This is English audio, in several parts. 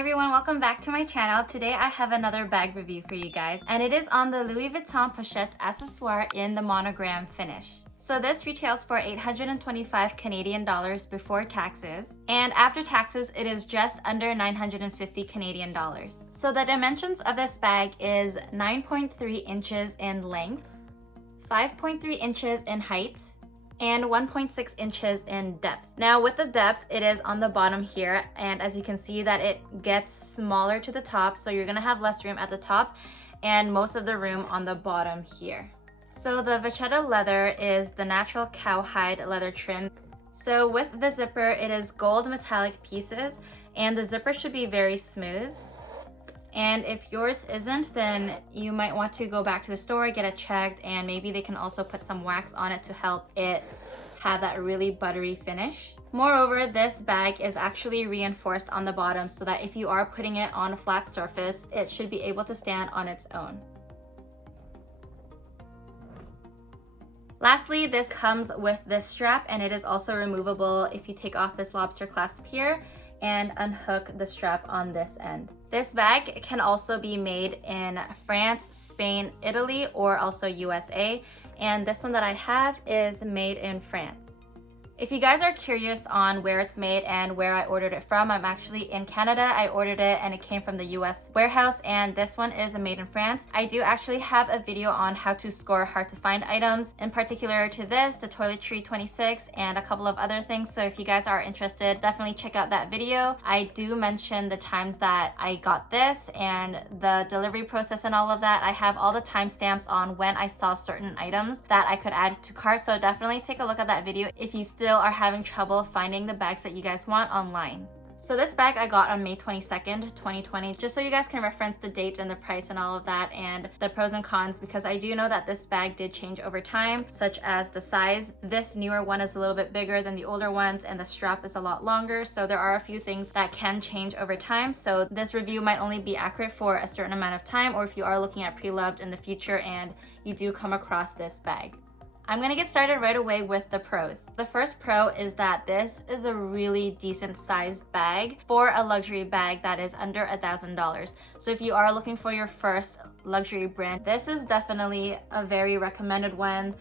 everyone, welcome back to my channel. Today I have another bag review for you guys, and it is on the Louis Vuitton Pochette Accessoire in the monogram finish. So this retails for 825 Canadian dollars before taxes, and after taxes it is just under 950 Canadian dollars. So the dimensions of this bag is 9.3 inches in length, 5.3 inches in height, and 1.6 inches in depth. Now with the depth, it is on the bottom here, and as you can see that it gets smaller to the top, so you're gonna have less room at the top and most of the room on the bottom here. So the vachetta leather is the natural cowhide leather trim. So with the zipper, it is gold metallic pieces, and the zipper should be very smooth. And if yours isn't, then you might want to go back to the store, get it checked, and maybe they can also put some wax on it to help it have that really buttery finish. Moreover, this bag is actually reinforced on the bottom so that if you are putting it on a flat surface, it should be able to stand on its own. Lastly, this comes with this strap, and it is also removable if you take off this lobster clasp here and unhook the strap on this end. This bag can also be made in France, Spain, Italy, or also USA, and this one that I have is made in France. If you guys are curious on where it's made and where I ordered it from, I'm actually in Canada. I ordered it and it came from the US warehouse, and this one is made in France. I do actually have a video on how to score hard to find items, in particular to this, the Toiletry 26, and a couple of other things. So if you guys are interested, definitely check out that video. I do mention the times that I got this and the delivery process and all of that. I have all the timestamps on when I saw certain items that I could add to cart, so definitely take a look at that video if you still are having trouble finding the bags that you guys want online. So this bag I got on May 22nd, 2020, just so you guys can reference the date and the price and all of that and the pros and cons, because I do know that this bag did change over time, such as the size. This newer one is a little bit bigger than the older ones, and the strap is a lot longer, so there are a few things that can change over time. So this review might only be accurate for a certain amount of time, or if you are looking at pre-loved in the future and you do come across this bag. I'm gonna get started right away with the pros. The first pro is that this is a really decent sized bag for a luxury bag that is under $1,000. So if you are looking for your first luxury brand, this is definitely a very recommended one,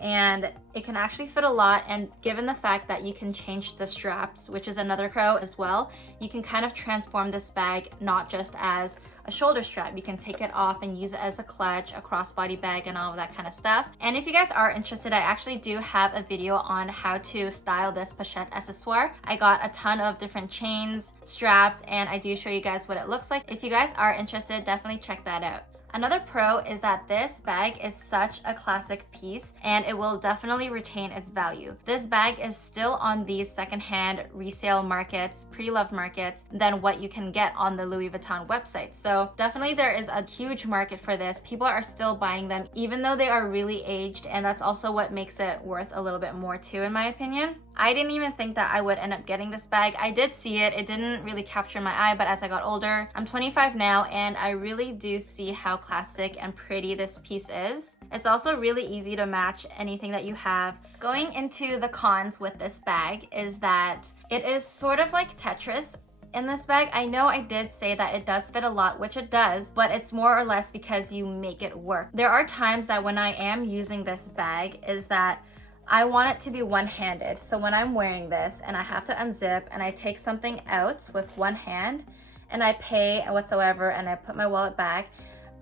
and it can actually fit a lot. And given the fact that you can change the straps, which is another pro as well, you can kind of transform this bag not just as a shoulder strap. You can take it off and use it as a clutch, a crossbody bag, and all of that kind of stuff. And if you guys are interested, I actually do have a video on how to style this pochette accessoire. I got a ton of different chains, straps, and I do show you guys what it looks like. If you guys are interested, definitely check that out. Another pro is that this bag is such a classic piece, and it will definitely retain its value. This bag is still on these secondhand resale markets, pre-loved markets, than what you can get on the Louis Vuitton website. So definitely there is a huge market for this. People are still buying them even though they are really aged, and that's also what makes it worth a little bit more too, in my opinion. I didn't even think that I would end up getting this bag. I did see it. It didn't really capture my eye, but as I got older, I'm 25 now, and I really do see how classic and pretty this piece is. It's also really easy to match anything that you have. Going into the cons with this bag is that it is sort of like Tetris. In this bag, I know I did say that it does fit a lot, which it does, but it's more or less because you make it work. There are times that when I am using this bag is that I want it to be one-handed. So when I'm wearing this and I have to unzip and I take something out with one hand and I pay whatsoever and I put my wallet back,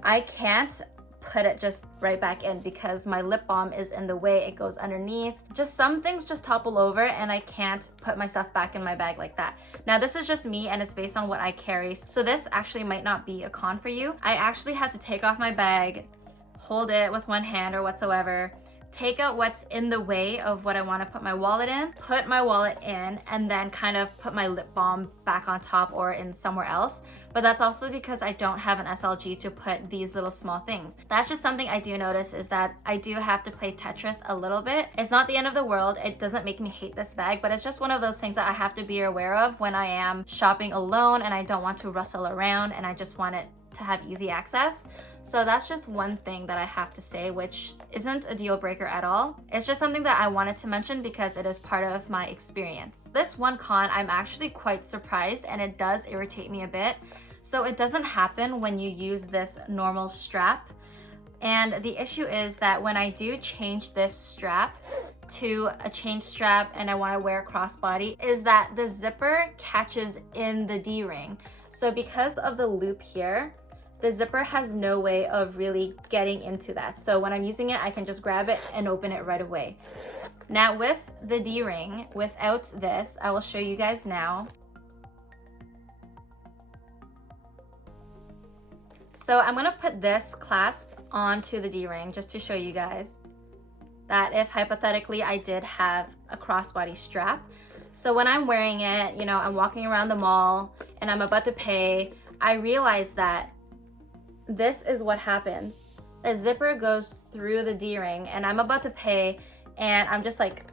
I can't put it just right back in because my lip balm is in the way. It goes underneath. Just some things just topple over and I can't put my stuff back in my bag like that. Now this is just me and it's based on what I carry, so this actually might not be a con for you. I actually have to take off my bag, hold it with one hand or whatsoever, take out what's in the way of what I want to put my wallet in, put my wallet in, and then kind of put my lip balm back on top or in somewhere else. But that's also because I don't have an SLG to put these little small things. That's just something I do notice, is that I do have to play Tetris a little bit. It's not the end of the world. It doesn't make me hate this bag, but it's just one of those things that I have to be aware of when I am shopping alone and I don't want to rustle around and I just want it to have easy access. So that's just one thing that I have to say, which isn't a deal breaker at all. It's just something that I wanted to mention because it is part of my experience. This one con, I'm actually quite surprised, and it does irritate me a bit. So it doesn't happen when you use this normal strap. And the issue is that when I do change this strap to a chain strap and I want to wear a crossbody, is that the zipper catches in the D-ring. So because of the loop here, the zipper has no way of really getting into that. So when I'm using it, I can just grab it and open it right away. Now with the D-ring, without this, I will show you guys now. So I'm gonna put this clasp onto the D-ring just to show you guys that if hypothetically I did have a crossbody strap. So when I'm wearing it, you know, I'm walking around the mall and I'm about to pay, I realize that this is what happens. The zipper goes through the D-ring and I'm about to pay and I'm just like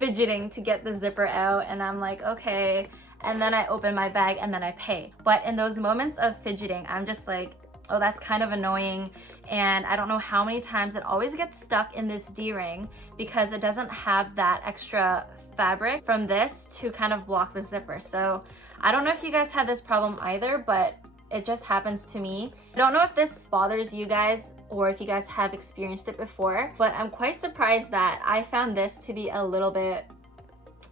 fidgeting to get the zipper out and I'm like, okay. And then I open my bag and then I pay. But in those moments of fidgeting, I'm just like, oh, that's kind of annoying. And I don't know how many times it always gets stuck in this D-ring because it doesn't have that extra fabric from this to kind of block the zipper. So I don't know if you guys have this problem either, but it just happens to me. I don't know if this bothers you guys or if you guys have experienced it before, but I'm quite surprised that I found this to be a little bit,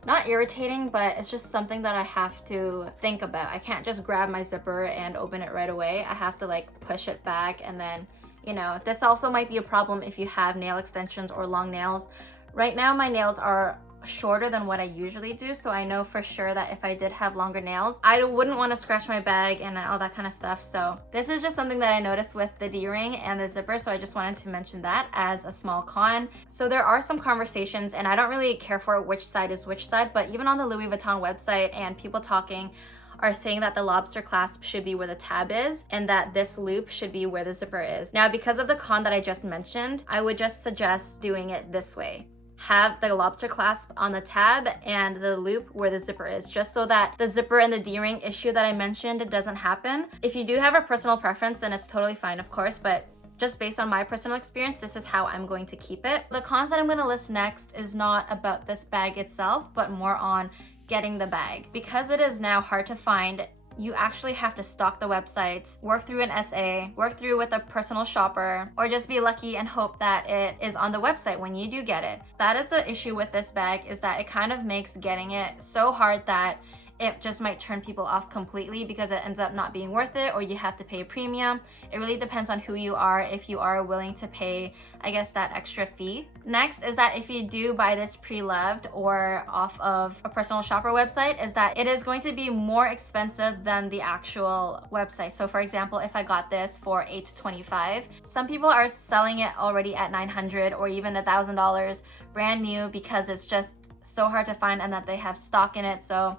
not irritating, but it's just something that I have to think about. I can't just grab my zipper and open it right away. I have to like push it back, and then, you know, this also might be a problem if you have nail extensions or long nails. Right now my nails are shorter than what I usually do, so I know for sure that if I did have longer nails, I wouldn't want to scratch my bag and all that kind of stuff. So this is just something that I noticed with the D-ring and the zipper, so I just wanted to mention that as a small con. So there are some conversations, and I don't really care for which side is which side, but even on the Louis Vuitton website and people talking are saying that the lobster clasp should be where the tab is and that this loop should be where the zipper is. Now, because of the con that I just mentioned, I would just suggest doing it this way. Have the lobster clasp on the tab and the loop where the zipper is, just so that the zipper and the D-ring issue that I mentioned doesn't happen. If you do have a personal preference, then it's totally fine, of course, but just based on my personal experience, this is how I'm going to keep it. The cons that I'm going to list next is not about this bag itself, but more on getting the bag. Because it is now hard to find, you actually have to stalk the website, work through an SA, work through with a personal shopper, or just be lucky and hope that it is on the website when you do get it. That is the issue with this bag, is that it kind of makes getting it so hard that it just might turn people off completely because it ends up not being worth it, or you have to pay a premium. It really depends on who you are, if you are willing to pay, I guess, that extra fee. Next is that if you do buy this pre-loved or off of a personal shopper website, is that it is going to be more expensive than the actual website. So for example, if I got this for $825, some people are selling it already at $900 or even $1,000 brand new because it's just so hard to find and that they have stock in it. So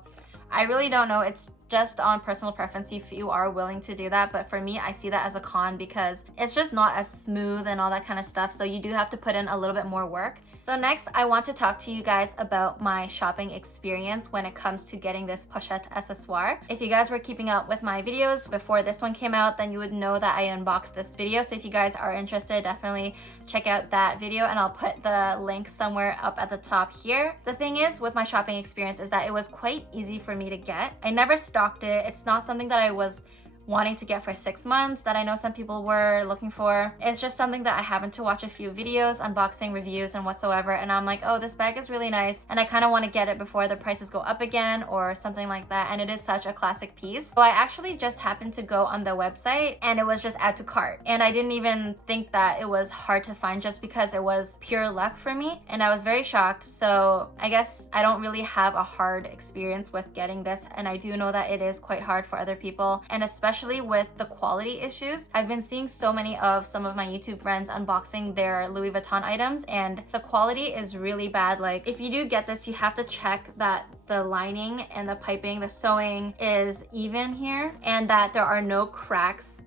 I really don't know. It's just on personal preference if you are willing to do that. But for me, I see that as a con because it's just not as smooth and all that kind of stuff. So you do have to put in a little bit more work. So next, I want to talk to you guys about my shopping experience when it comes to getting this Pochette Accessoire. If you guys were keeping up with my videos before this one came out, then you would know that I unboxed this video. So if you guys are interested, definitely check out that video, and I'll put the link somewhere up at the top here. The thing is with my shopping experience is that it was quite easy for me to get. I never stocked it. It's not something that I was wanting to get for 6 months that I know some people were looking for. It's just something that I happened to watch a few videos, unboxing, reviews, and whatsoever, and I'm like, oh, this bag is really nice, and I kind of want to get it before the prices go up again or something like that, and it is such a classic piece. So I actually just happened to go on the website, and it was just add to cart, and I didn't even think that it was hard to find just because it was pure luck for me, and I was very shocked. So I guess I don't really have a hard experience with getting this, and I do know that it is quite hard for other people, and especially with the quality issues. I've been seeing so many of some of my YouTube friends unboxing their Louis Vuitton items, and the quality is really bad. Like, if you do get this, you have to check that the lining and the piping, the sewing is even here, and that there are no cracks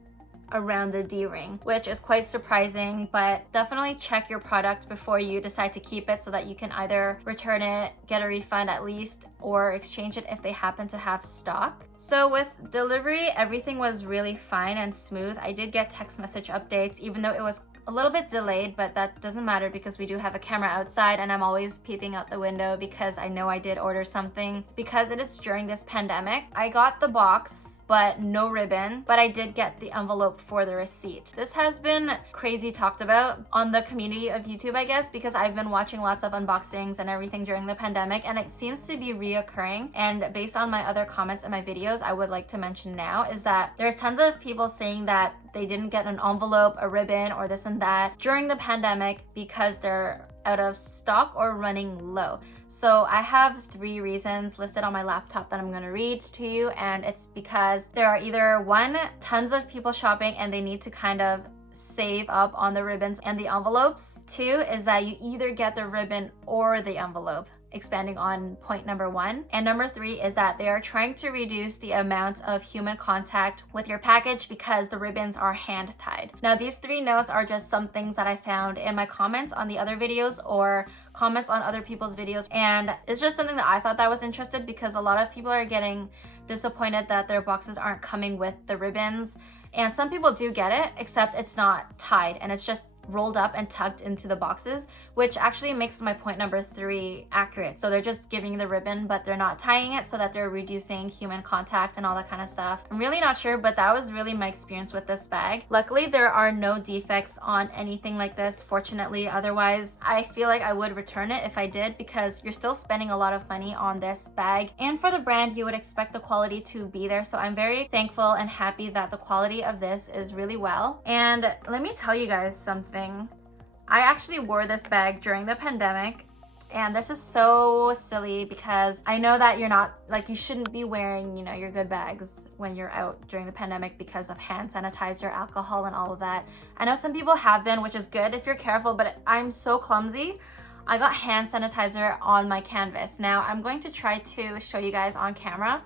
around the D-ring, which is quite surprising, but definitely check your product before you decide to keep it so that you can either return it, get a refund at least, or exchange it if they happen to have stock. So with delivery, everything was really fine and smooth. I did get text message updates, even though it was a little bit delayed, but that doesn't matter because we do have a camera outside and I'm always peeping out the window because I know I did order something. Because it is during this pandemic, I got the box but no ribbon, but I did get the envelope for the receipt. This has been crazy talked about on the community of YouTube, I guess, because I've been watching lots of unboxings and everything during the pandemic, and it seems to be reoccurring. And based on my other comments in my videos, I would like to mention now is that there's tons of people saying that they didn't get an envelope, a ribbon, or this and that during the pandemic because they're out of stock or running low. So I have 3 reasons listed on my laptop that I'm going to read to you, and it's because there are either 1, tons of people shopping and they need to kind of save up on the ribbons and the envelopes. 2 is that you either get the ribbon or the envelope, expanding on point number 1. And number 3 is that they are trying to reduce the amount of human contact with your package because the ribbons are hand tied. Now these 3 notes are just some things that I found in my comments on the other videos or comments on other people's videos, and it's just something that I thought that was interesting because a lot of people are getting disappointed that their boxes aren't coming with the ribbons, and some people do get it, except it's not tied and it's just rolled up and tucked into the boxes, which actually makes my point number 3 accurate. So they're just giving the ribbon, but they're not tying it so that they're reducing human contact and all that kind of stuff. I'm really not sure, but that was really my experience with this bag. Luckily, there are no defects on anything like this, fortunately. Otherwise, I feel like I would return it if I did, because you're still spending a lot of money on this bag. And for the brand, you would expect the quality to be there. So I'm very thankful and happy that the quality of this is really well. And let me tell you guys something. I actually wore this bag during the pandemic, and this is so silly because I know that you're not, like, you shouldn't be wearing, you know, your good bags when you're out during the pandemic because of hand sanitizer, alcohol, and all of that. I know some people have been, which is good if you're careful, but I'm so clumsy. I got hand sanitizer on my canvas. Now I'm going to try to show you guys on camera.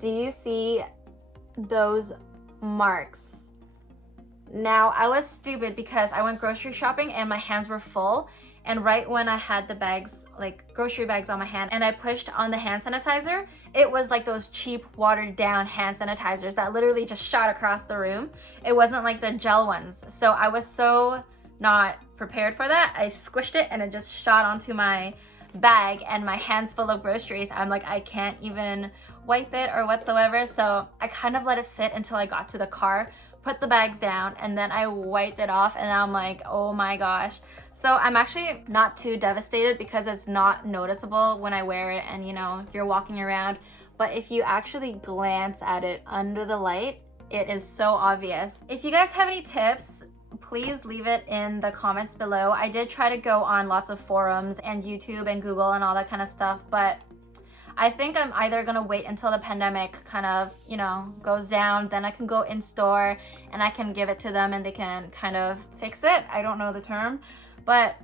Do you see those marks? Now, I was stupid because I went grocery shopping and my hands were full, and right when I had the bags, like grocery bags on my hand, and I pushed on the hand sanitizer, it was like those cheap watered down hand sanitizers that literally just shot across the room. It wasn't like the gel ones. So I was so not prepared for that. I squished it and it just shot onto my bag, and my hands full of groceries. I'm like, I can't even wipe it or whatsoever. So I kind of let it sit until I got to the car, put the bags down, and then I wiped it off, and I'm like, oh my gosh. So I'm actually not too devastated because it's not noticeable when I wear it and, you know, you're walking around. But if you actually glance at it under the light, it is so obvious. If you guys have any tips, please leave it in the comments below. I did try to go on lots of forums and YouTube and Google and all that kind of stuff, but I think I'm either gonna wait until the pandemic kind of, you know, goes down, then I can go in store and I can give it to them and they can kind of fix it. I don't know the term, but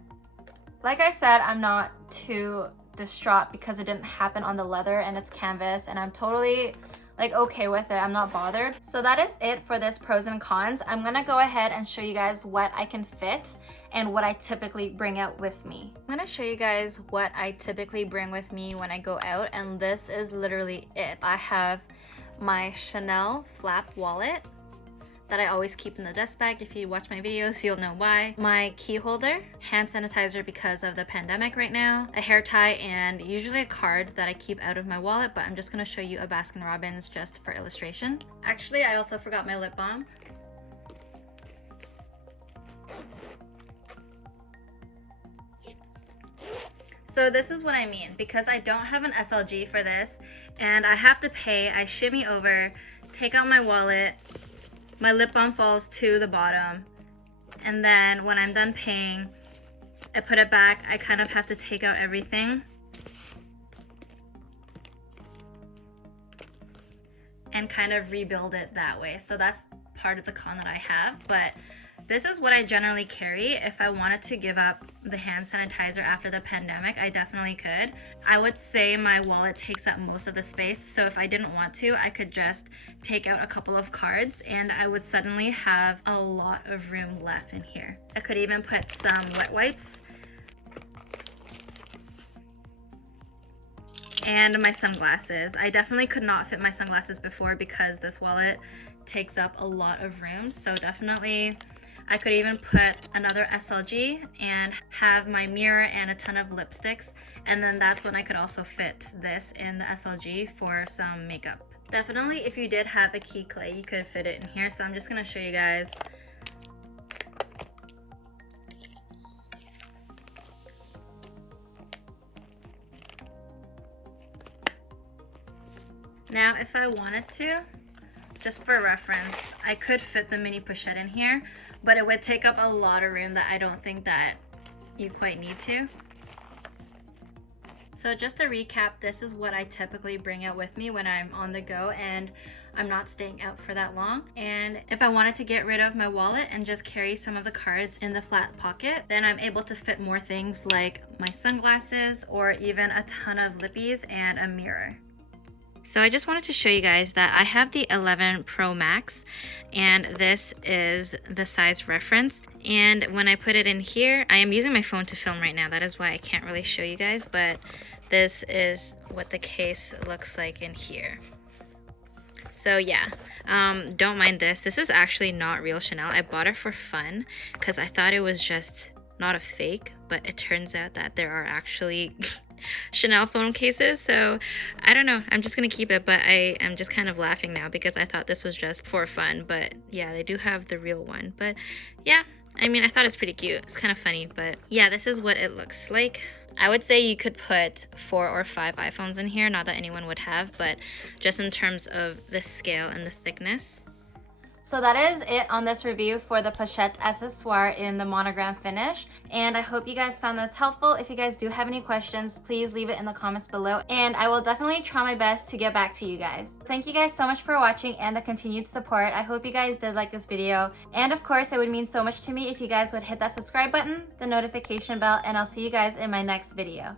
like I said, I'm not too distraught because it didn't happen on the leather and it's canvas, and I'm totally like okay with it. I'm not bothered. So that is it for this pros and cons. I'm gonna go ahead and show you guys what I can fit and what I typically bring out with me. I'm gonna show you guys what I typically bring with me when I go out, and this is literally it. I have my Chanel flap wallet that I always keep in the dust bag. If you watch my videos, you'll know why. My key holder, hand sanitizer because of the pandemic right now, a hair tie, and usually a card that I keep out of my wallet, but I'm just gonna show you a Baskin Robbins just for illustration. Actually, I also forgot my lip balm. So this is what I mean, because I don't have an SLG for this and I have to pay, I shimmy over, take out my wallet, my lip balm falls to the bottom, and then when I'm done paying, I put it back. I kind of have to take out everything and kind of rebuild it that way. So that's part of the con that I have, but This is what I generally carry. If I wanted to give up the hand sanitizer after the pandemic, I definitely could. I would say my wallet takes up most of the space, so if I didn't want to, I could just take out a couple of cards and I would suddenly have a lot of room left in here. I could even put some wet wipes and my sunglasses. I definitely could not fit my sunglasses before because this wallet takes up a lot of room, so definitely I could even put another SLG and have my mirror and a ton of lipsticks, and then that's when I could also fit this in the SLG for some makeup. Definitely if you did have a key clay, you could fit it in here, so I'm just gonna show you guys. Now if I wanted to, just for reference, I could fit the mini pochette in here, but it would take up a lot of room that I don't think that you quite need to. So just to recap, this is what I typically bring out with me when I'm on the go and I'm not staying out for that long. And if I wanted to get rid of my wallet and just carry some of the cards in the flat pocket, then I'm able to fit more things like my sunglasses or even a ton of lippies and a mirror. So I just wanted to show you guys that I have the 11 Pro Max, and this is the size reference. And when I put it in here, I am using my phone to film right now. That is why I can't really show you guys, but this is what the case looks like in here. So yeah, don't mind this. This is actually not real Chanel. I bought it for fun because I thought it was just not a fake, but it turns out that there are actually Chanel phone cases, so I don't know, I'm just gonna keep it, but I am just kind of laughing now because I thought this was just for fun. But yeah, they do have the real one. But yeah, I mean, I thought it's pretty cute. It's kind of funny, but yeah, this is what it looks like. I would say you could put 4 or 5 iPhones in here, not that anyone would have, but just in terms of the scale and the thickness. So that is it on this review for the Pochette Accessoire in the monogram finish. And I hope you guys found this helpful. If you guys do have any questions, please leave it in the comments below. And I will definitely try my best to get back to you guys. Thank you guys so much for watching and the continued support. I hope you guys did like this video. And of course, it would mean so much to me if you guys would hit that subscribe button, the notification bell, and I'll see you guys in my next video.